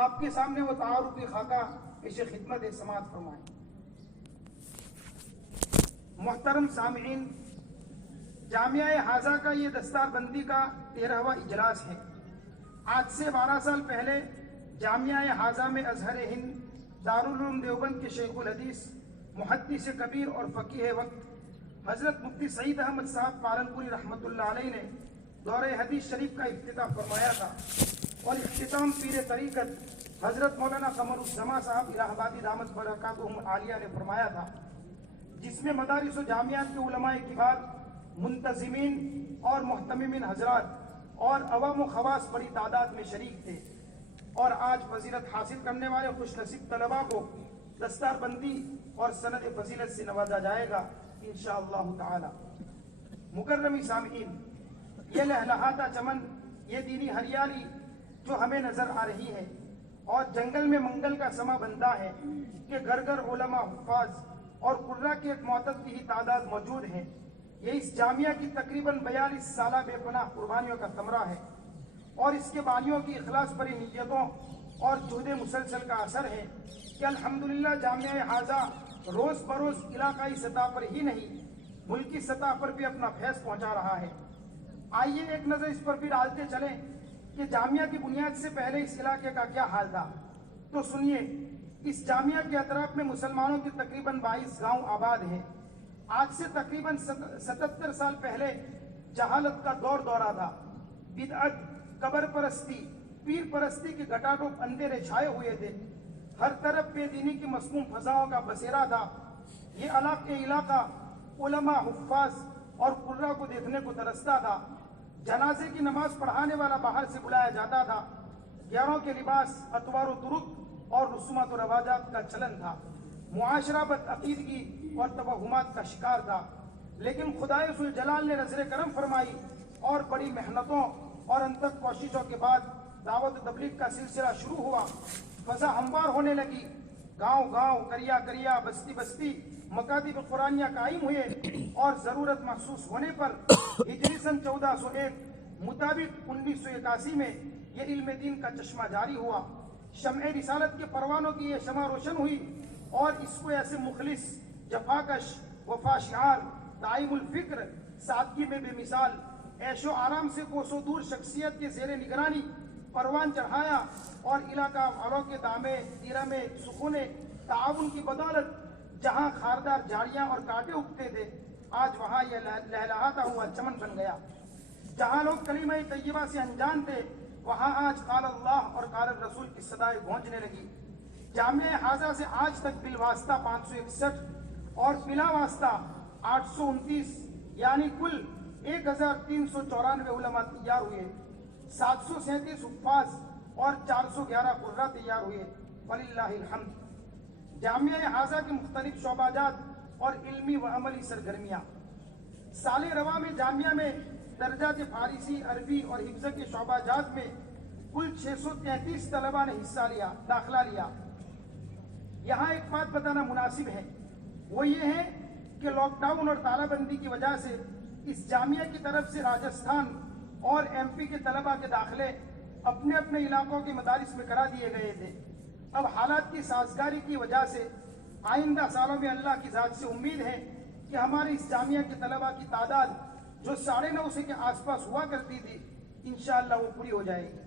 آپ کے سامنے وہ تعارفی خاکہ پیش خدمت سماعت فرمائیں۔ محترم سامعین، جامعہ حاضہ کا یہ دستار بندی کا 13واں اجلاس ہے۔ آج سے 12 سال پہلے جامعہ حاضہ میں ازہر ہند دارالعلوم دیوبند کے شیخ الحدیث، محدث کبیر اور فقیہ وقت حضرت مفتی سعید احمد صاحب پالنپوری رحمۃ اللہ علیہ نے دورہ حدیث شریف کا افتتاح فرمایا تھا، اور اختتام پیر طریقت حضرت مولانا قمر الزما صاحب الہ آبادی دامت برکاتہم العالیہ نے فرمایا تھا، جس میں مدارس و جامعات کے علماء کبار، منتظمین اور محتممین حضرات اور عوام و خواص بڑی تعداد میں شریک تھے۔ اور آج فضیلت حاصل کرنے والے خوش نصیب طلباء کو دستار بندی اور سند فضیلت سے نوازا جائے گا انشاءاللہ تعالی۔ مکرمی سامعین، یہ لہلہاتا چمن، یہ دینی ہریالی جو ہمیں نظر آ رہی ہے اور جنگل میں منگل کا سما بنتا ہے کہ گھر گھر علماء، حفاظ اور قراء کی ایک معتد کی ہی تعداد موجود ہے، یہ اس جامعہ کی تقریباً 42 سالہ بے پناہ قربانیوں کا ثمرہ ہے، اور اس کے بانیوں کی اخلاص بھری نیتوں اور جہد مسلسل کا اثر ہے کہ الحمدللہ جامعہ حاضہ روز بروز علاقائی سطح پر ہی نہیں ملکی سطح پر بھی اپنا فیض پہنچا رہا ہے۔ آئیے ایک نظر اس پر بھی ڈالتے چلیں کہ جامعہ کی بنیاد سے پہلے اس علاقے کا کیا حال تھا۔ تو سنیے، اس جامعہ کے اطراف میں مسلمانوں کے تقریباً 22 گاؤں آباد ہیں۔ آج سے تقریباً 77 سال پہلے جہالت کا دورہ تھا، بدعت، قبر پرستی، پیر پرستی کے گھٹاٹوپ اندھیرے چھائے ہوئے تھے، ہر طرف بے دینی کی مسموم فضاؤں کا بسیرا تھا۔ یہ علاقہ علماء، حفاظ اور قراء کو دیکھنے کو ترستا تھا۔ جنازے کی نماز پڑھانے والا باہر سے بلایا جاتا تھا۔ گیاروں کے لباس، اطوار و طرق اور رسومات و رواجات کا چلن تھا۔ معاشرہ بدعقیدگی اور توہمات کا شکار تھا، لیکن خدائے ذوالجلال نے نظر کرم فرمائی اور بڑی محنتوں اور انتھک کوششوں کے بعد دعوت و تبلیغ کا سلسلہ شروع ہوا، فضا ہموار ہونے لگی، گاؤں گاؤں، کریا کریا، بستی بستی مکاتب قرآنیہ قائم ہوئے، اور ضرورت محسوس ہونے پر ہجری سن 1401 مطابق 1981 میں یہ علم دین کا چشمہ جاری ہوا۔ شمع رسالت کے پروانوں کی یہ شمع روشن ہوئی، اور اس کو ایسے مخلص، جفاکش، وفا شعار، دائم الفکر، سادگی میں بے مثال، عیش و آرام سے کوسوں دور شخصیت کے زیر نگرانی پروان چڑھایا، اور علاقہ والوں کے دامے دیرہ میں سکون تعاون کی بدولت جہاں خاردار جاڑیاں اور کانٹے اگتے تھے، آج وہاں یہ لہلہاتا ہوا چمن بن گیا۔ جہاں لوگ کلمہ طیبہ سے انجان تھے، وہاں آج قال اللہ اور قال الرسول کی صدائیں گونجنے لگی۔ جامعہ حاضہ سے آج تک بالواسطہ 561 اور بلا واسطہ 829 یعنی کل 1394 علماء تیار ہوئے، 737 حفاظ اور 411 قراء تیار ہوئے، وللہ الحمد۔ جامعہ حاضہ کی مختلف شعبہ جات اور علمی و عملی سرگرمیاں۔ سال رواں میں جامعہ میں درجات فارسی، عربی اور حفظ کے شعبہ جات میں کل 633 طلباء نے داخلہ لیا۔ یہاں ایک بات بتانا مناسب ہے، وہ یہ ہے کہ لاک ڈاؤن اور تالہ بندی کی وجہ سے اس جامعہ کی طرف سے راجستھان اور ایم پی کے طلباء کے داخلے اپنے اپنے علاقوں کے مدارس میں کرا دیے گئے تھے۔ اب حالات کی سازگاری کی وجہ سے آئندہ سالوں میں اللہ کی ذات سے امید ہے کہ ہمارے اس جامعہ کے طلباء کی تعداد جو 950 کے آس پاس ہوا کرتی تھی، انشاءاللہ وہ پوری ہو جائے گی۔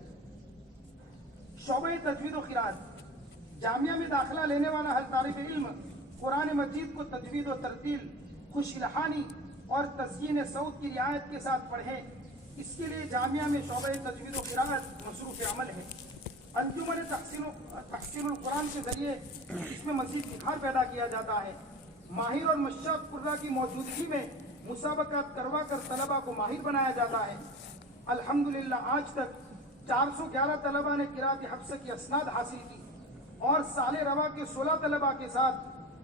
شعبہ تجوید و قراءت، جامعہ میں داخلہ لینے والا ہر طالب علم قرآن مجید کو تجوید و ترتیل، خوش الحانی اور تزیین صوت کی رعایت کے ساتھ پڑھیں، اس کے لیے جامعہ میں شعبہ تجوید و قراءت مصروف عمل ہے۔ انجمن تحسین القرآن کے ذریعے اس میں مزید نکھار پیدا کیا جاتا ہے۔ ماہر اور مشاق قراء کی موجودگی میں مسابقات کروا کر طلباء کو ماہر بنایا جاتا ہے۔ الحمدللہ آج تک 411 طلباء نے قراءت حفصہ کی اسناد حاصل کی، اور سال رواں کے 16 طلباء کے ساتھ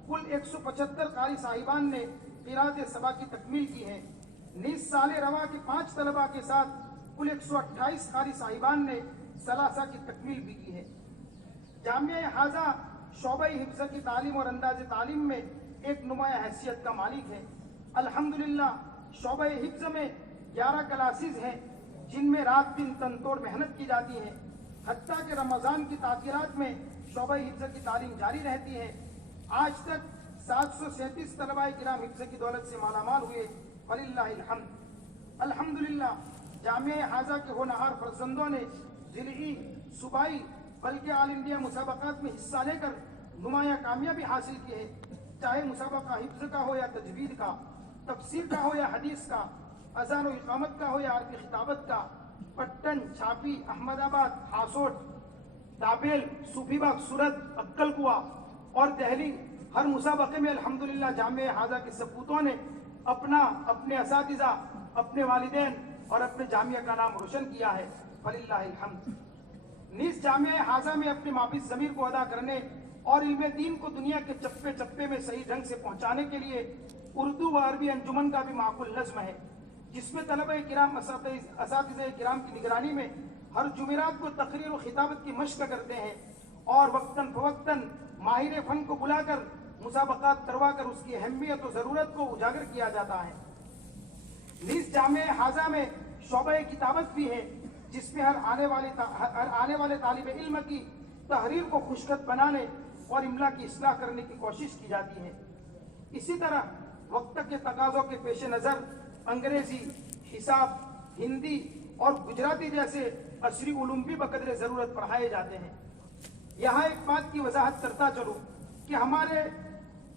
کل 175 قاری صاحبان نے قراءت سبا کی تکمیل کی ہے۔ نیز سال رواں کے 5 طلباء کے ساتھ کل 128 قاری صاحبان نے ثلاثہ کی تکمیل بھی کی ہے۔ جامعہ حاضہ شعبہ حفظ کی تعلیم اور انداز تعلیم میں ایک نمایاں حیثیت کا مالک ہے۔ الحمدللہ شعبہ حفظ میں 11 کلاسز ہیں، جن میں رات دن تن توڑ محنت کی جاتی ہے۔ حتیٰ کہ رمضان کی تعطیلات میں شعبہ حفظ کی تعلیم جاری رہتی ہے۔ آج تک 737 طلباء کرام حفظ کی دولت سے مالا مال ہوئے، وللہ الحمد۔ الحمدللہ جامعہ حاضہ کے ہونہار فرزندوں نے ضلعی، صوبائی بلکہ آل انڈیا مسابقات میں حصہ لے کر نمایاں کامیابی حاصل کی ہے، چاہے مسابقہ حفظ کا ہو یا تجوید کا، تفسیر کا ہو یا حدیث کا، اذان و اقامت کا ہو یا عربی خطابت کا۔ پٹن، چھاپی، احمد آباد، ہاسوٹ، دابیل، صوفی باغ، سورت، عقل کوا اور دہلی، ہر مسابقے میں الحمدللہ جامعہ حاضہ کے سپوتوں نے اپنے اساتذہ، اپنے والدین اور اپنے جامعہ کا نام روشن کیا ہے، وللہ الحمد۔ نیز جامعہ حاضہ میں اپنے مابعث ضمیر کو ادا کرنے اور علم دین کو دنیا کے چپے چپے میں صحیح ڈھنگ سے پہنچانے کے لیے اردو و عربی انجمن کا بھی معقول نظم ہے، جس میں طلبہ کرام اساتذہ کرام کی نگرانی میں ہر جمعرات کو تقریر و خطابت کی مشق کرتے ہیں اور وقتاً فوقتاً ماہر فن کو بلا کر مسابقات کروا کر اس کی اہمیت و ضرورت کو اجاگر کیا جاتا ہے۔ نیز جامعہ حاضہ میں شعبہ کتابت بھی ہے، جس میں ہر آنے والے طالب علم کی تحریر کو خوشخط بنانے اور املا کی اصلاح کرنے کی کوشش کی جاتی ہے۔ اسی طرح وقت کے تقاضوں کے پیش نظر انگریزی، حساب، ہندی اور گجراتی جیسے عصری علوم بھی بقدر ضرورت پڑھائے جاتے ہیں۔ یہاں ایک بات کی وضاحت کرتا چلوں کہ ہمارے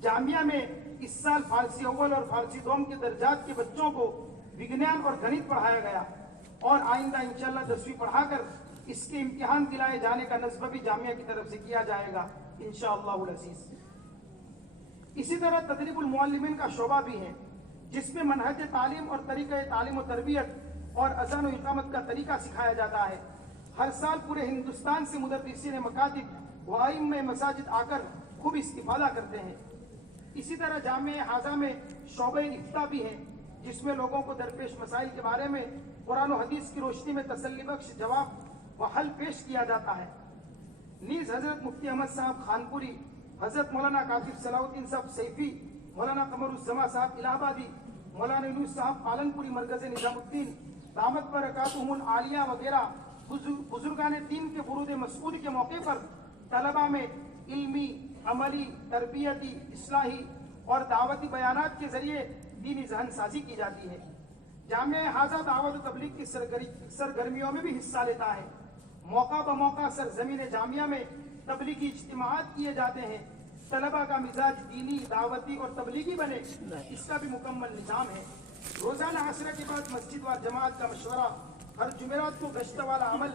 جامعہ میں اس سال فارسی اول اور فارسی دوم کے درجات کے بچوں کو وگنان اور گنت پڑھایا گیا اور آئندہ انشاءاللہ 10ویں پڑھا کر اس کے امتحان دلائے جانے کا نصب بھی جامعہ کی طرف سے کیا جائے گا انشاءاللہ العزیز۔ اسی طرح تدریب المعلمین کا شعبہ بھی ہے، جس میں منہج تعلیم اور طریقہ تعلیم و تربیت اور اذان و اقامت کا طریقہ سکھایا جاتا ہے۔ ہر سال پورے ہندوستان سے مدرسین مکاتب و ائمہ مساجد آ کر خوب استفادہ کرتے ہیں۔ اسی طرح جامعہ حاضہ میں شعبہ افتاء بھی ہے، جس میں لوگوں کو درپیش مسائل کے بارے میں قرآن و حدیث کی روشنی میں تسلی بخش جواب و حل پیش کیا جاتا ہے۔ نیز حضرت مفتی احمد صاحب خانپوری، حضرت مولانا کاتب صلاح الدین صاحب سیفی، مولانا قمر الزما صاحب الہ آبادی، مولانا یونس صاحب پالنپوری مرکز نظام الدین دامت برکاتہم العالیہ وغیرہ بزرگان دین کے فرود مسعود کے موقع پر طلبہ میں علمی، عملی، تربیتی، اصلاحی اور دعوتی بیانات کے ذریعے دینی ذہن سازی کی جاتی ہے۔ جامعہ حاضہ دعوت و تبلیغ کی سرگرمیوں میں بھی حصہ لیتا ہے۔ موقع بموقع سرزمین جامعہ میں تبلیغی اجتماعات کیے جاتے ہیں۔ طلبہ کا مزاج دینی، دعوتی اور تبلیغی بنے، اس کا بھی مکمل نظام ہے۔ روزانہ عصر کے بعد مسجد و جماعت کا مشورہ، ہر جمعرات کو گشت والا عمل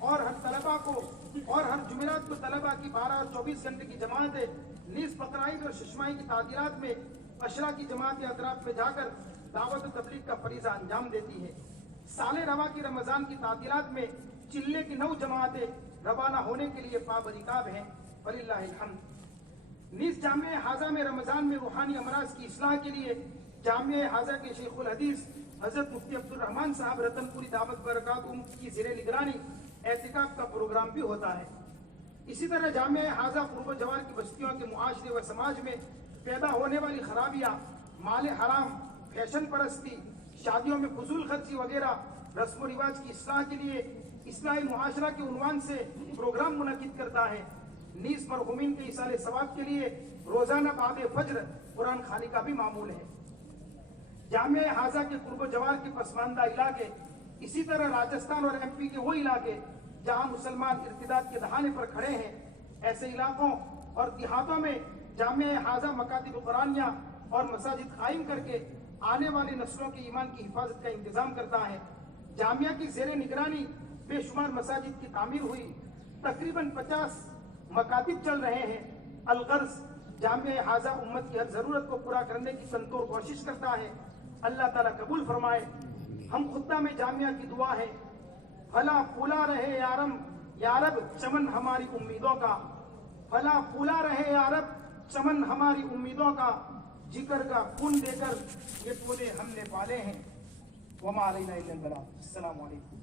اور ہر جمعرات کو طلبہ کی 12 اور 24 گھنٹے کی جماعتیں نیز بقرعید اور ششمائی کی تعطیلات میں عشرہ کی جماعت اطراف میں جا کر دعوت و تبلیغ کا فریضہ انجام دیتی ہے۔ سال رواں کی رمضان کی تعطیلات میں چلے کی 9 جماعتیں روانہ ہونے کے لیے پابرکاب ہیں، وللہ الحمد۔ نیز جامعہ حاضہ میں رمضان میں روحانی امراض کی اصلاح کے لیے جامعہ حاضہ کے شیخ الحدیث حضرت مفتی عبد الرحمن صاحب رتن پوری دعوت برکاتہم کی زیر نگرانی اعتکاف کا پروگرام بھی ہوتا ہے۔ اسی طرح جامعہ حاضہ قرب و جوار کی بستیوں کے معاشرے و سماج میں پیدا ہونے والی خرابیاں، مال حرام، فیشن پرستی، شادیوں میں فضول خرچی وغیرہ رسم و رواج کی اصلاح کے لیے اصلاح معاشرہ کے عنوان سے پروگرام منعقد کرتا ہے۔ نیز مرحومین کے ایصال ثواب کے لیے روزانہ بعد فجر قرآن خوانی کا بھی معمول ہے۔ جامعہ حاضہ کے قرب و جوار کے پسماندہ علاقے، اسی طرح راجستھان اور ایم پی کے وہ علاقے جہاں مسلمان ارتداد کے دہانے پر کھڑے ہیں، ایسے علاقوں اور دیہاتوں میں جامعہ حاضہ مکاتب قرآنیہ اور مساجد قائم کر کے آنے والی نسلوں کے ایمان کی حفاظت کا انتظام کرتا ہے۔ جامعہ کی زیر نگرانی بے شمار مساجد کی تعمیر ہوئی، تقریباً 50 مکاتب چل رہے ہیں۔ الغرض جامعہ حاضہ امت کی ہر ضرورت کو پورا کرنے کی سنتور کوشش کرتا ہے۔ اللہ تعالیٰ قبول فرمائے۔ ہم خطہ میں جامعہ کی دعا ہے، پھلا پھولا رہے یا رب چمن ہماری امیدوں کا، پھلا پھولا رہے یا رب چمن ہماری امیدوں کا، جگر کا خون دے کر یہ پودے ہم نے پالے ہیں۔ وما علینا الا البلاغ۔ السلام علیکم۔